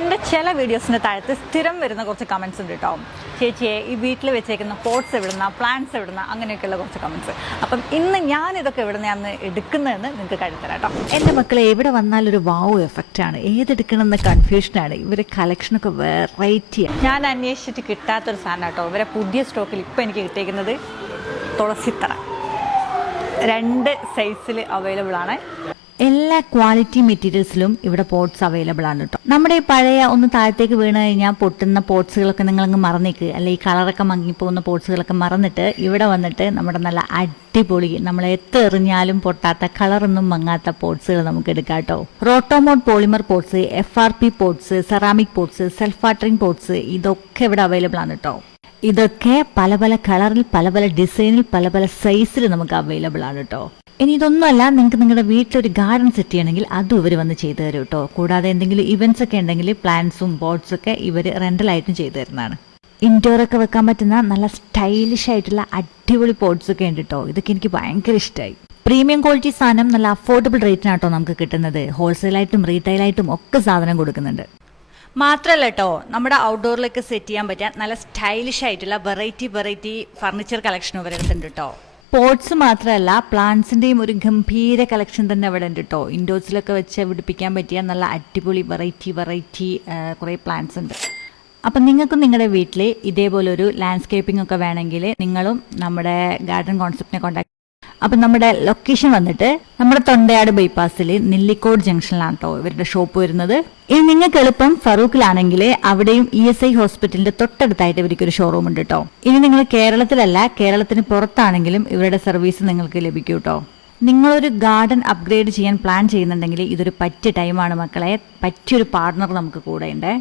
എൻ്റെ ചില വീഡിയോസിൻ്റെ താഴത്ത് സ്ഥിരം വരുന്ന കുറച്ച് കമൻസ് ഉണ്ട് കേട്ടോ. ചേച്ചിയെ ഈ വീട്ടിൽ വെച്ചേക്കുന്ന പോട്ട്സ് എവിടുന്ന, പ്ലാന്റ്സ് എവിടുന്ന, അങ്ങനെയൊക്കെയുള്ള കുറച്ച് കമൻസ്. അപ്പം ഇന്ന് ഞാനിതൊക്കെ എവിടുന്നാന്ന് എടുക്കുന്നതെന്ന് നിങ്ങൾക്ക് കഴുത്തരാം കേട്ടോ. എൻ്റെ മക്കളെ എവിടെ വന്നാലൊരു വാവ് എഫക്റ്റാണ്, ഏതെടുക്കണമെന്ന് കൺഫ്യൂഷനാണ്. ഇവരെ കളക്ഷനൊക്കെ വെറൈറ്റിയാണ്. ഞാൻ അന്വേഷിച്ചിട്ട് കിട്ടാത്തൊരു സാധനം കേട്ടോ. ഇവരെ പുതിയ സ്റ്റോക്കിൽ ഇപ്പോൾ എനിക്ക് കിട്ടിയിരിക്കുന്നത് തുളസിത്തറ. 2 സൈസിൽ അവൈലബിൾ ആണ്. എല്ലാ ക്വാളിറ്റി മെറ്റീരിയൽസിലും ഇവിടെ പോട്ട്സ് അവൈലബിൾ ആണ് കേട്ടോ. നമ്മുടെ ഈ പഴയ ഒന്ന് താഴത്തേക്ക് വീണ് കഴിഞ്ഞാൽ പൊട്ടുന്ന പോട്ട്സുകളൊക്കെ നിങ്ങളങ്ങ് മറന്നേക്ക്, അല്ലെ ഈ കളറൊക്കെ മങ്ങിപ്പോകുന്ന പോട്ട്സുകളൊക്കെ മറന്നിട്ട് ഇവിടെ വന്നിട്ട് നമ്മുടെ നല്ല അടിപൊളി, നമ്മൾ എത്ര എറിഞ്ഞാലും പൊട്ടാത്ത, കളറൊന്നും മങ്ങാത്ത പോട്ട്സുകൾ നമുക്ക് എടുക്കാം കേട്ടോ. Rotomould polymer pots, FRP pots, ceramic pots, self watering pots, ഇതൊക്കെ ഇവിടെ അവൈലബിൾ ആണ് കേട്ടോ. ഇതൊക്കെ പല പല കളറിൽ, പല പല ഡിസൈനിൽ, പല പല സൈസിൽ നമുക്ക് അവൈലബിൾ ആണ് കേട്ടോ. ഇനി ഇതൊന്നുമല്ല, നിങ്ങൾക്ക് നിങ്ങളുടെ വീട്ടിലൊരു ഗാർഡൻ സെറ്റ് ചെയ്യണമെങ്കിൽ അതും ഇവർ വന്ന് ചെയ്തു തരും കേട്ടോ. കൂടാതെ എന്തെങ്കിലും ഇവന്റ്സ് ഒക്കെ ഉണ്ടെങ്കിൽ പ്ലാന്റ്സും പോട്ട്സും ഒക്കെ ഇവർ റെന്റലായിട്ടും ചെയ്തു തരുന്നതാണ്. ഇൻഡോറൊക്കെ വെക്കാൻ പറ്റുന്ന നല്ല സ്റ്റൈലിഷ് ആയിട്ടുള്ള അടിപൊളി പോട്ട്സ് ഒക്കെ ഉണ്ട് കേട്ടോ. ഇതൊക്കെ എനിക്ക് ഭയങ്കര ഇഷ്ടമായി. പ്രീമിയം ക്വാളിറ്റി സാധനം നല്ല അഫോർഡബിൾ റേറ്റിനാട്ടോ നമുക്ക് കിട്ടുന്നത്. ഹോൾസെയിലായിട്ടും റീറ്റെയിലായിട്ടും ഒക്കെ സാധനം കൊടുക്കുന്നുണ്ട്. മാത്രമല്ല കേട്ടോ, നമ്മുടെ ഔട്ട്ഡോറിലേക്ക് സെറ്റ് ചെയ്യാൻ പറ്റിയ നല്ല സ്റ്റൈലിഷ് ആയിട്ടുള്ള വെറൈറ്റി ഫർണിച്ചർ കളക്ഷൻ ഇവരെടുത്തുണ്ട് കേട്ടോ. പോട്ട്സ് മാത്രമല്ല, പ്ലാന്റ്സിന്റെയും ഒരു ഗംഭീര കളക്ഷൻ തന്നെ അവിടെ ഉണ്ട് കേട്ടോ. ഇൻഡോർസിലൊക്കെ വെച്ച് പിടിപ്പിക്കാൻ പറ്റിയ നല്ല അടിപൊളി വെറൈറ്റി കുറേ പ്ലാന്റ്സ് ഉണ്ട്. അപ്പം നിങ്ങൾക്കും നിങ്ങളുടെ വീട്ടിൽ ഇതേപോലെ ഒരു ലാൻഡ്സ്കേപ്പിംഗ് ഒക്കെ വേണമെങ്കിൽ നിങ്ങളും നമ്മുടെ ഗാർഡൻ കോൺസെപ്റ്റിനെ കോൺടാക്ട്. അപ്പം നമ്മുടെ ലൊക്കേഷൻ വന്നിട്ട് നമ്മുടെ തൊണ്ടയാട് ബൈപ്പാസിൽ നെല്ലിക്കോട് ജംഗ്ഷനിലാണ് കേട്ടോ ഇവരുടെ ഷോപ്പ് വരുന്നത്. ഇനി നിങ്ങൾക്ക് എളുപ്പം ഫറൂഖിലാണെങ്കിൽ അവിടെയും ESI ഹോസ്പിറ്റലിന്റെ തൊട്ടടുത്തായിട്ട് ഇവർക്കൊരു ഷോറൂം ഉണ്ട് കേട്ടോ. ഇനി നിങ്ങൾ കേരളത്തിലല്ല, കേരളത്തിന് പുറത്താണെങ്കിലും ഇവരുടെ സർവീസ് നിങ്ങൾക്ക് ലഭിക്കും കേട്ടോ. നിങ്ങളൊരു ഗാർഡൻ അപ്ഗ്രേഡ് ചെയ്യാൻ പ്ലാൻ ചെയ്യുന്നുണ്ടെങ്കിൽ ഇതൊരു പറ്റിയ ടൈമാണ് മക്കളെ. പറ്റിയൊരു പാർട്ണർ നമുക്ക് കൂടെ ഉണ്ട്.